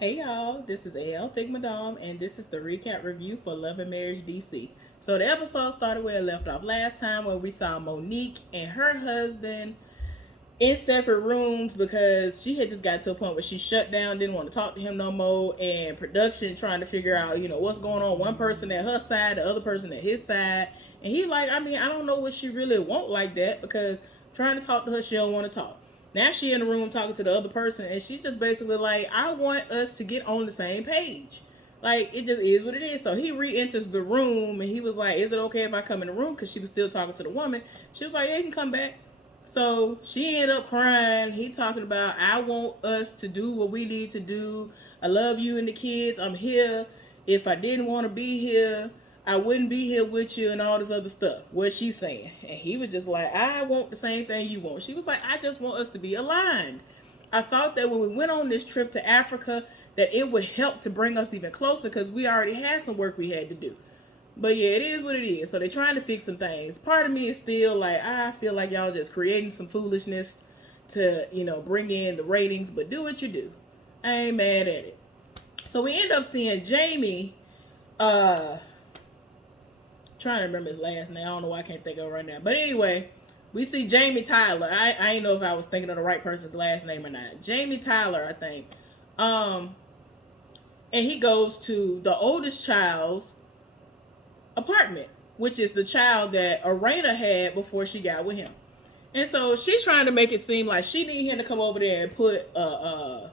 Hey y'all, this is AL Thigma Dom, and this is the recap review for Love and Marriage DC. So the episode started where it left off last time, where we saw Monique and her husband in separate rooms because she had just got to a point where she shut down, didn't want to talk to him no more, and production trying to figure out, what's going on. One person at her side, the other person at his side, and he like, I don't know what she really want like that because trying to talk to her, she don't want to talk. Now she in the room talking to the other person, and she's just basically like, I want us to get on the same page. Like, it just is what it is. So he re-enters the room, and he was like, is it okay if I come in the room? Because she was still talking to the woman. She was like, yeah, you can come back. So she ended up crying. He talking about, I want us to do what we need to do. I love you and the kids. I'm here. If I didn't want to be here, I wouldn't be here with you and all this other stuff. What she's saying. And he was just like, I want the same thing you want. She was like, I just want us to be aligned. I thought that when we went on this trip to Africa, that it would help to bring us even closer because we already had some work we had to do. But yeah, it is what it is. So they're trying to fix some things. Part of me is still like, I feel like y'all just creating some foolishness to, bring in the ratings, but do what you do. I ain't mad at it. So we end up seeing Jamie, uh, trying to remember his last name. I don't know why I can't think of it right now. But anyway, we see Jamie Tyler. I ain't know if I was thinking of the right person's last name or not. Jamie Tyler, I think. Um, and he goes to the oldest child's apartment, which is the child that Arena had before she got with him. And so she's trying to make it seem like she need him to come over there and put a,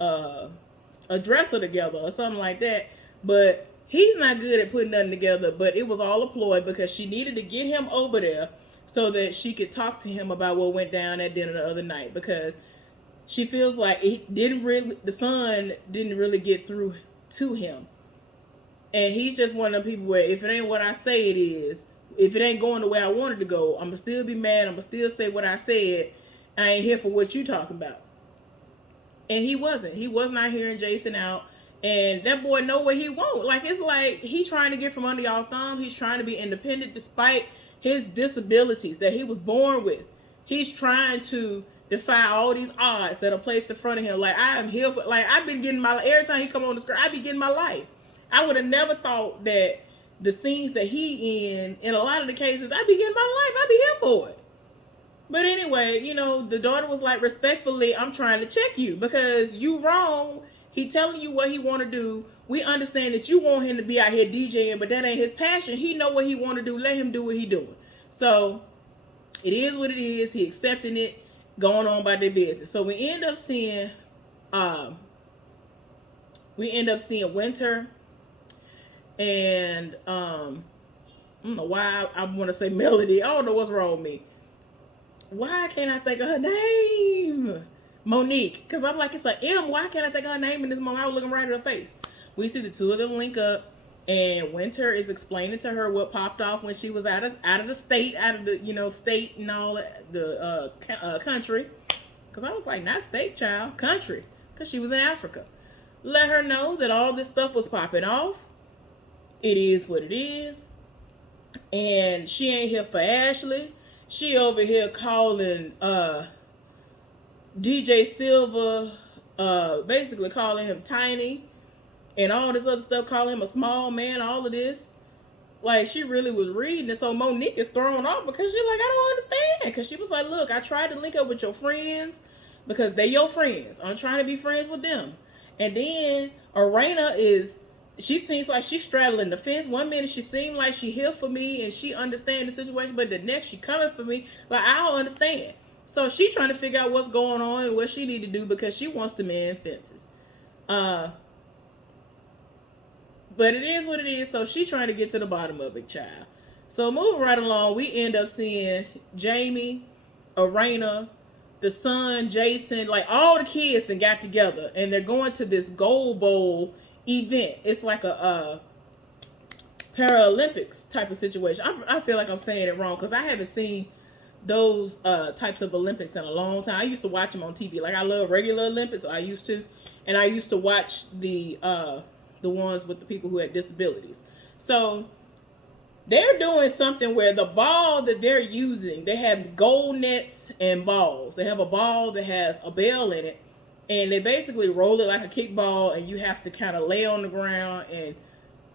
a dresser together or something like that. But he's not good at putting nothing together. But it was all a ploy because she needed to get him over there so that she could talk to him about what went down at dinner the other night. Because she feels like the son didn't really get through to him. And he's just one of the people where if it ain't what I say it is, if it ain't going the way I wanted to go, I'm gonna still be mad. I'm gonna still say what I said. I ain't here for what you talking about. And he wasn't. He was not hearing Jason out. And that boy know what he want. Like, it's like he trying to get from under y'all thumb. He's trying to be independent despite his disabilities that he was born with. He's trying to defy all these odds that are placed in front of him. Like, I am here for, like, I've been getting my, every time he come on the screen, I be getting my life. I would have never thought that the scenes that he in a lot of the cases, I be getting my life. I be here for it. But anyway, the daughter was like, respectfully, I'm trying to check you because you wrong. He telling you what he want to do. We understand that you want him to be out here DJing, but that ain't his passion. He know what he want to do. Let him do what he doing. So it is what it is. He accepting it, going on by their business. So um, we end up seeing Winter and I don't know why I want to say Melody. I don't know what's wrong with me. Why can't I think of her name? Monique. Because I'm like, it's an M. Why can't I think of her name in this moment? I was looking right at her face. We see the two of them link up, and Winter is explaining to her what popped off when she was out of the state, out of the state and all the country. Because I was like, not state, child, country. Because she was in Africa. Let her know that all this stuff was popping off. It is what it is. And she ain't here for Ashley. She over here calling DJ Silver, basically calling him tiny and all this other stuff, calling him a small man, all of this. Like, she really was reading it. So Monique is thrown off because she's like, I don't understand. Because she was like, look, I tried to link up with your friends because they your friends. I'm trying to be friends with them. And then Arena she seems like she's straddling the fence. One minute she seemed like she here for me and she understands the situation, but the next she coming for me. Like, I don't understand. So she trying to figure out what's going on and what she need to do because she wants to mend fences. But it is what it is. So she trying to get to the bottom of it, child. So moving right along, we end up seeing Jamie, Arena, the son, Jason, like all the kids that got together and they're going to this Gold Bowl event. It's like a Paralympics type of situation. I feel like I'm saying it wrong because I haven't seen those types of Olympics in a long time. I used to watch them on TV. Like, I love regular Olympics, or I used to, and I used to watch the ones with the people who had disabilities. So they're doing something where the ball that they're using, they have goal nets and balls. They have a ball that has a bell in it, and they basically roll it like a kickball, and you have to kind of lay on the ground and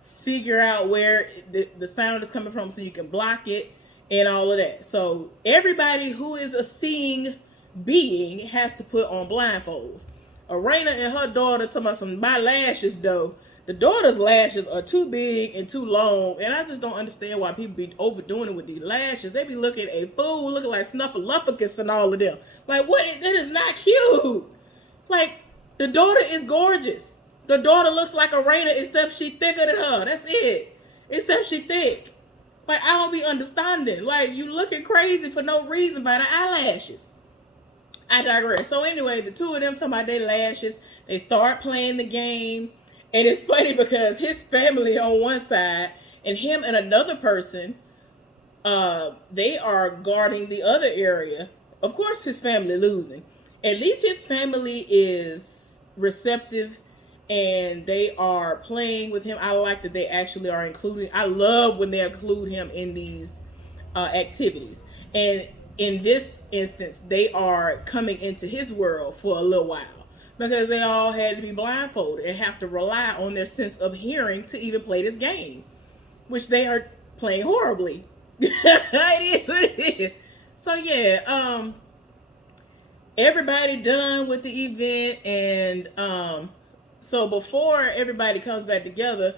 figure out where the sound is coming from so you can block it and all of that. So everybody who is a seeing being has to put on blindfolds. Arena and her daughter talking about my lashes though. The daughter's lashes are too big and too long, and I just don't understand why people be overdoing it with these lashes. They be looking a fool, looking like Snuffleupagus and all of them. Like, what? That is not cute. Like, the daughter is gorgeous. The daughter looks like Arena, except she thicker than her. That's it. Except she thick. Like, I don't be understanding. Like, you looking crazy for no reason by the eyelashes. I digress. So anyway, the two of them talking about their lashes. They start playing the game. And it's funny because his family on one side and him and another person, they are guarding the other area. Of course, his family losing. At least his family is receptive and they are playing with him. I like that they actually are including. I love when they include him in these activities. And in this instance, they are coming into his world for a little while. Because they all had to be blindfolded and have to rely on their sense of hearing to even play this game. Which they are playing horribly. It is what it is. So yeah, everybody done with the event. And so before everybody comes back together,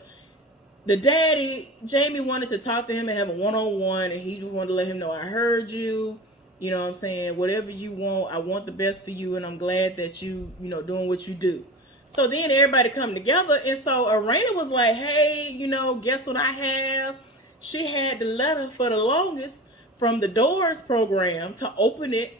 the daddy, Jamie, wanted to talk to him and have a one-on-one. And he just wanted to let him know, I heard you. You know what I'm saying? Whatever you want, I want the best for you, and I'm glad that you doing what you do. So then everybody come together, and so Arena was like, hey, guess what I have? She had the letter for the longest from the Doors program to open it,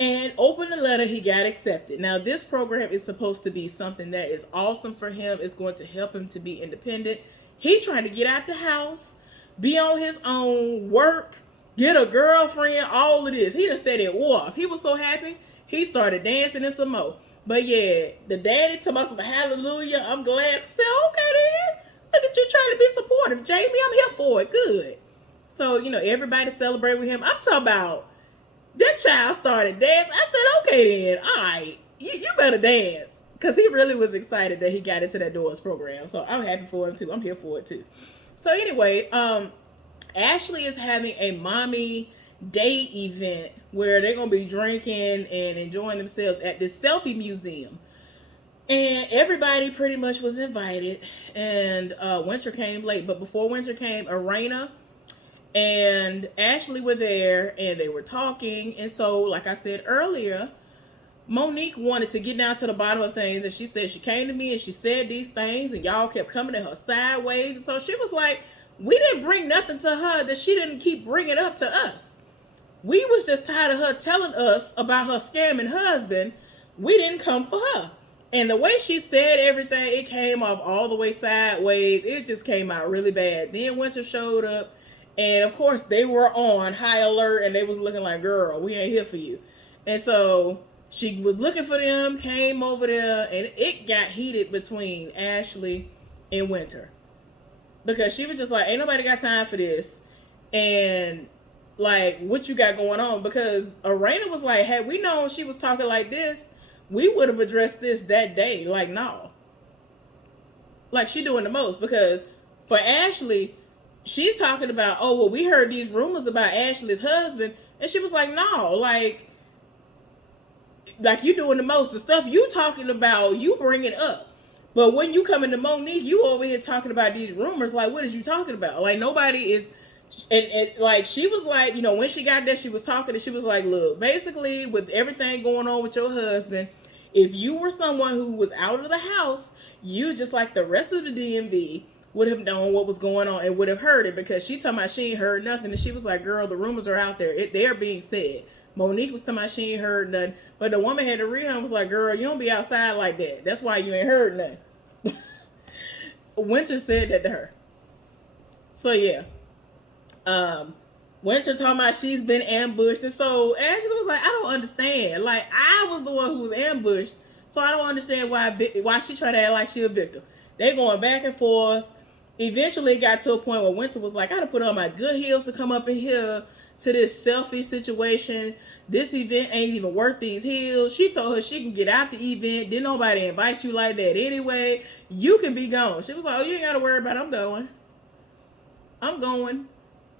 and open the letter, he got accepted. Now, this program is supposed to be something that is awesome for him. It's going to help him to be independent. He trying to get out the house, be on his own, work, get a girlfriend, all of this. He done said it off. He was so happy, he started dancing and some more. But yeah, the daddy told us about hallelujah. I'm glad. I said, okay then. Look at you trying to be supportive, Jamie. I'm here for it. Good. So, everybody celebrate with him. I'm talking about that child started dancing. I said, okay then. All right. You better dance. Because he really was excited that he got into that Doors program. So I'm happy for him too. I'm here for it too. So anyway, Ashley is having a mommy day event where they're going to be drinking and enjoying themselves at this selfie museum. And everybody pretty much was invited. And Winter came late. But before Winter came, Arena and Ashley were there and they were talking. And so, like I said earlier, Monique wanted to get down to the bottom of things. And she said she came to me and she said these things and y'all kept coming at her sideways. And so she was like, we didn't bring nothing to her that she didn't keep bringing up to us. We was just tired of her telling us about her scamming husband. We didn't come for her. And the way she said everything, it came off all the way sideways. It just came out really bad. Then Winter showed up. And of course, they were on high alert. And they was looking like, girl, we ain't here for you. And so she was looking for them, came over there. And it got heated between Ashley and Winter. Because she was just like, ain't nobody got time for this. And, like, what you got going on? Because Arena was like, had we known she was talking like this, we would have addressed this that day. Like, no. Like, she doing the most. Because for Ashley, she's talking about, oh, well, we heard these rumors about Ashley's husband. And she was like, no, like you doing the most. The stuff you talking about, you bring it up. But when you come into Monique, you over here talking about these rumors. Like, what is you talking about? Like, nobody is... And like, she was like, when she got there, she was talking and she was like, look, basically, with everything going on with your husband, if you were someone who was out of the house, you, just like the rest of the DMV, would have known what was going on and would have heard it. Because she talking about she ain't heard nothing. And she was like, girl, the rumors are out there. They are being said. Monique was talking about she ain't heard nothing. But the woman had to read her and was like, girl, you don't be outside like that. That's why you ain't heard nothing. Winter said that to her. So, yeah. Winter talking about she's been ambushed. And so Ashley was like, I don't understand. Like, I was the one who was ambushed. So I don't understand why she trying to act like she a victim. They going back and forth. eventually it got to a point where Winter was like, I gotta put on my good heels to come up in here to this selfie situation. This event ain't even worth these heels. She told her she can get out the event. Didn't nobody invite you like that anyway. You can be gone. She was like, oh, you ain't gotta worry about it. I'm going.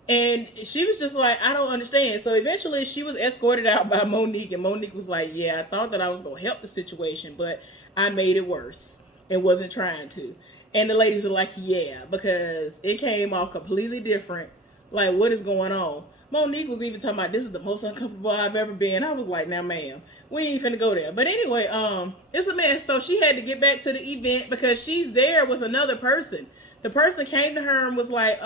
And she was just like, I don't understand. So eventually she was escorted out by Monique. And Monique was like, yeah, I thought that I was going to help the situation, but I made it worse and wasn't trying to. And the ladies were like, yeah, because it came off completely different. Like, what is going on? Monique was even talking about, this is the most uncomfortable I've ever been. I was like, now, ma'am, we ain't finna go there. But anyway, it's a mess. So she had to get back to the event because she's there with another person. The person came to her and was like,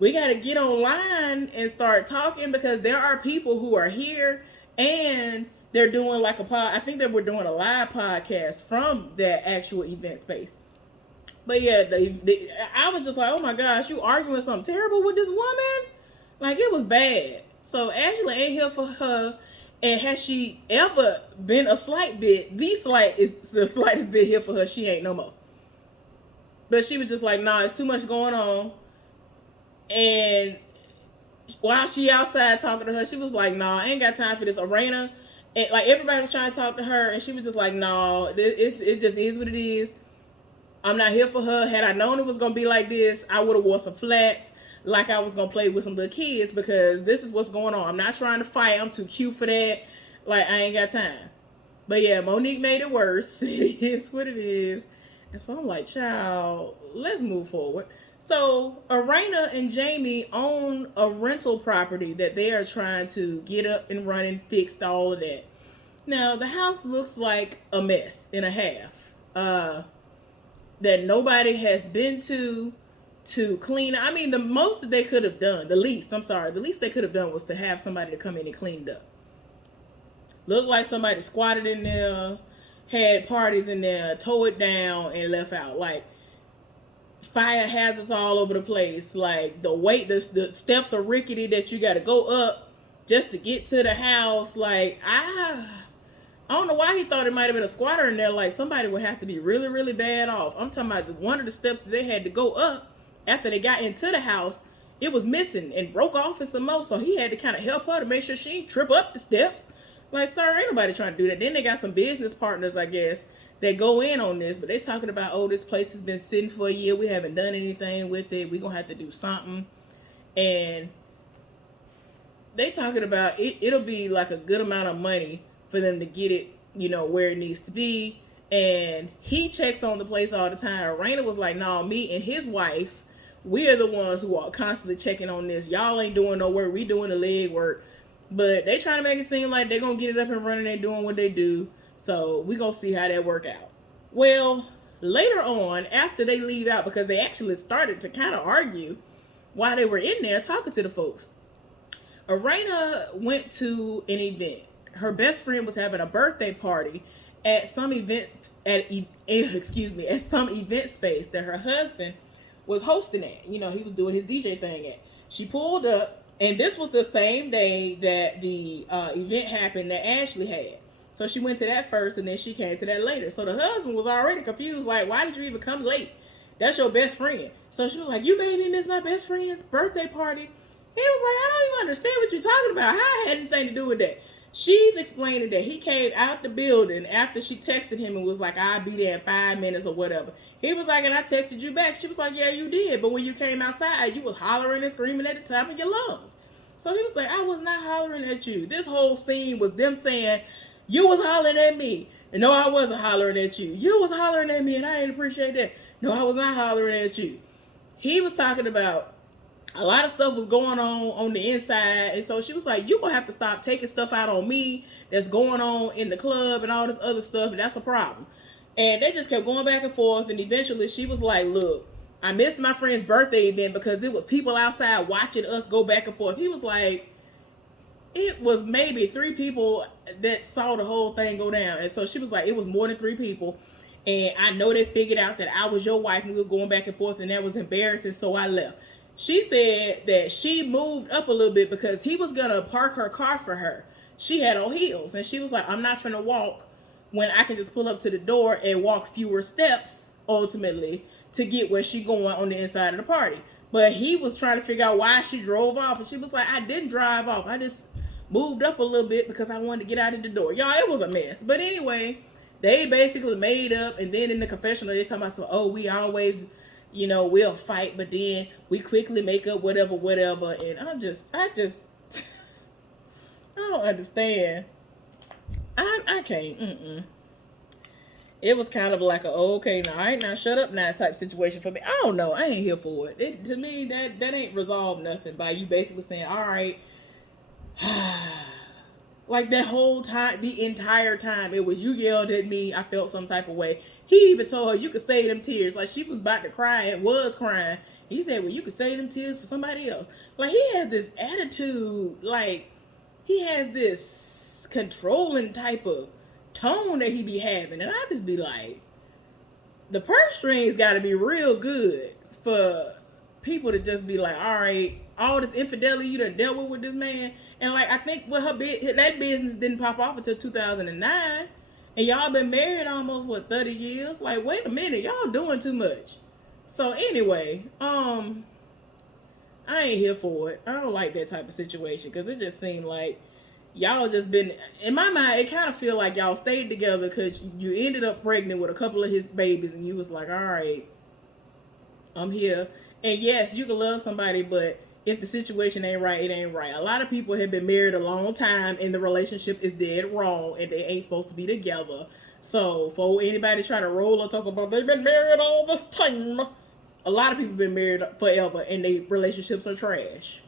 we got to get online and start talking because there are people who are here and they're doing like I think they were doing a live podcast from that actual event space. But yeah, I was just like, oh my gosh, you arguing something terrible with this woman? Like, it was bad. So Angela ain't here for her. And has she ever been a slight bit, the slightest bit here for her, she ain't no more. But she was just like, nah, it's too much going on. And while she outside talking to her, she was like, nah, I ain't got time for this arena. And like, everybody was trying to talk to her, and she was just like, no, it just is what it is. I'm not here for her. Had I known it was going to be like this, I would have wore some flats like I was going to play with some little kids because this is what's going on. I'm not trying to fight. I'm too cute for that. Like, I ain't got time. But yeah, Monique made it worse. It is what it is. And so I'm like, child, let's move forward. So Arena and Jamie own a rental property that they are trying to get up and running, fixed, all of that. Now, the house looks like a mess and a half that nobody has been to clean. I mean, the most that they could have done, the least they could have done was to have somebody to come in and clean it up. Looked like somebody squatted in there, had parties in there, tore it down, and left out. Like, fire hazards all over the place. Like, the steps are rickety that you got to go up just to get to the house. Like, I don't know why he thought it might have been a squatter in there. Like, somebody would have to be really, really bad off. I'm talking about one of the steps that they had to go up after they got into the house. It was missing and broke off in some more. So he had to kind of help her to make sure she didn't trip up the steps. Like, sir, ain't nobody trying to do that. Then they got some business partners, I guess, that go in on this. But they talking about, oh, this place has been sitting for a year. We haven't done anything with it. We're going to have to do something. And they talking about it'll be like a good amount of money for them to get it, where it needs to be. And he checks on the place all the time. Raina was like, no, me and his wife, we are the ones who are constantly checking on this. Y'all ain't doing no work. We doing the leg work. But they trying to make it seem like they're going to get it up and running. They're doing what they do. So we going to see how that work out. Well, later on, after they leave out, because they actually started to kind of argue while they were in there talking to the folks. Arena went to an event. Her best friend was having a birthday party at some event at some event space that her husband was hosting at. He was doing his DJ thing at. She pulled up, and this was the same day that the event happened that Ashley had. So she went to that first, and then she came to that later. So the husband was already confused, like, why did you even come late? That's your best friend. So she was like, you made me miss my best friend's birthday party. He was like, I don't even understand what you're talking about. How I had anything to do with that? She's explaining that he came out the building after she texted him and was like, I'll be there in 5 minutes or whatever. He was like, and I texted you back. She was like, yeah, you did. But when you came outside, you was hollering and screaming at the top of your lungs. So he was like, I was not hollering at you. This whole scene was them saying, you was hollering at me. And no, I wasn't hollering at you. You was hollering at me and I didn't appreciate that. No, I was not hollering at you. He was talking about a lot of stuff was going on the inside. And so she was like, you're going to have to stop taking stuff out on me that's going on in the club and all this other stuff. And that's a problem. And they just kept going back and forth. And eventually she was like, look, I missed my friend's birthday event because it was people outside watching us go back and forth. He was like, it was maybe 3 people that saw the whole thing go down. And so she was like, it was more than 3 people. And I know they figured out that I was your wife and we was going back and forth and that was embarrassing. So I left. She said that she moved up a little bit because he was going to park her car for her. She had on heels. And she was like, I'm not finna walk when I can just pull up to the door and walk fewer steps ultimately to get where she going on the inside of the party. But he was trying to figure out why she drove off, and she was like, I didn't drive off. I just moved up a little bit because I wanted to get out of the door. Y'all, it was a mess. But anyway, they basically made up, and then in the confessional, they talking about some, oh, we always, we'll fight, but then we quickly make up whatever. And I don't understand. I can't. It was kind of like a, oh, okay, now I ain't now shut up now type situation for me. I don't know. I ain't here for it. To me, that ain't resolved nothing by you basically saying, all right. Like that whole time, the entire time, it was you yelled at me. I felt some type of way. He even told her you could save them tears. Like she was about to cry and was crying. He said, well, you could save them tears for somebody else. Like he has this attitude. Like he has this controlling type of tone that he be having. And I just be like, the purse strings got to be real good for people to just be like, all right, all this infidelity you done dealt with this man. And like, I think with that business didn't pop off until 2009. And y'all been married almost, 30 years? Like, wait a minute, y'all doing too much. So anyway, I ain't here for it. I don't like that type of situation because it just seemed like y'all just been, in my mind, it kind of feel like y'all stayed together because you ended up pregnant with a couple of his babies and you was like, all right, I'm here. And yes, you can love somebody, but if the situation ain't right, it ain't right. A lot of people have been married a long time and the relationship is dead wrong and they ain't supposed to be together. So for anybody trying to roll or talk about they've been married all this time, a lot of people been married forever and their relationships are trash.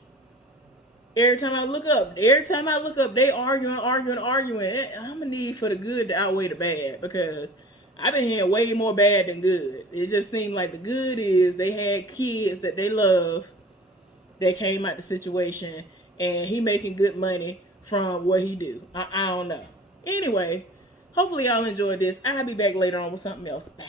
Every time I look up, they arguing. I'm gonna need for the good to outweigh the bad because I've been hearing way more bad than good. It just seemed like the good is they had kids that they love that came out the situation and he making good money from what he do. I don't know. Anyway, hopefully y'all enjoyed this. I'll be back later on with something else. Bye.